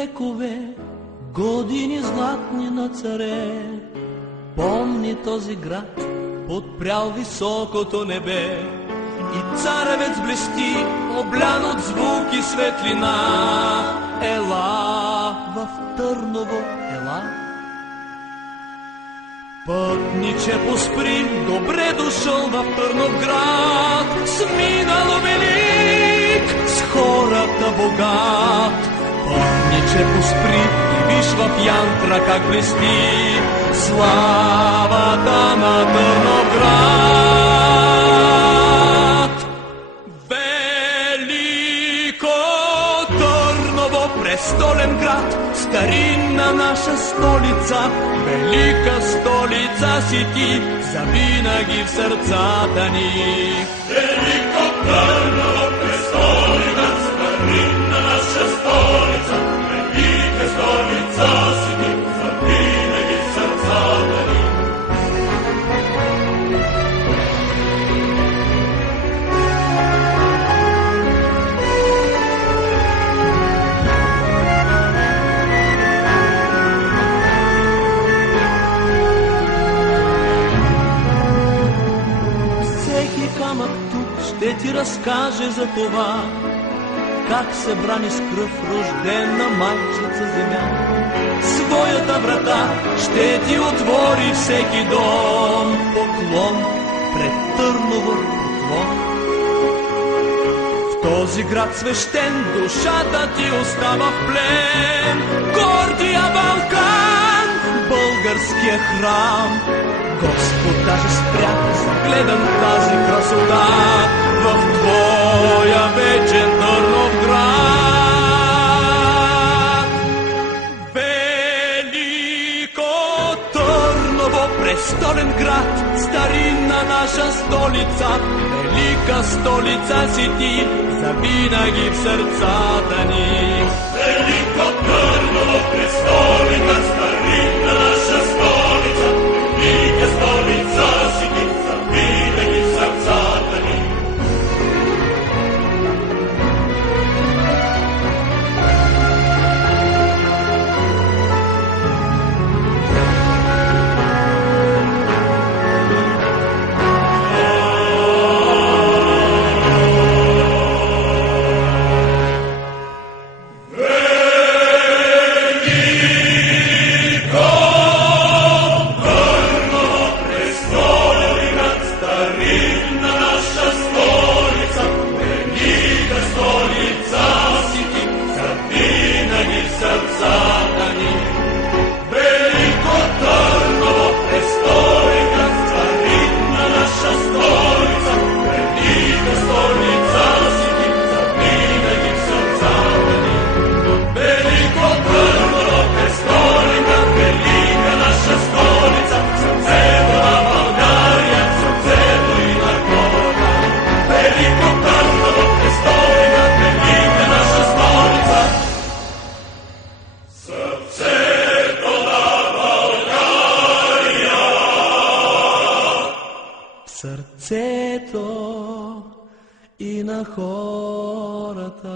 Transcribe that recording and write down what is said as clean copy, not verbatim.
векове, години златни на царе. Помни този град, подпрял високото небе, и царевец блести, облян от звук и светлина. Ела в Търново, ела. Пътниче, поспри, добре дошъл в Търновград, с минало велик, с хората богат. Пътниче, поспри и виж в янтра как блести славата на Търновград. Велико Търново, престолен град, старинна наша столица, велика столица си ти, завинаги в сърцата ни. Велико Търново, престолен град, старинна наша столица, велика столица си ти, завинаги в сърцата ни. Ще ти разкаже за това, как се брани с кръв рождена майчица земя. Своята врата ще ти отвори всеки дом, поклон пред Търново, поклон. В този град свещен душата ти остава в плен. Гордия Балкан, българския храм, Господ даже спря, загледан тази красота в твоя вечен Търновград. Велико Търново, престолен град, старинна наша столица, велика столица си ти, завинаги в сърцата ни. Велико Търново, престолен град, старинна наша столица, велика столица си ти, завинаги в сърцата ни. Сърцето и на хората.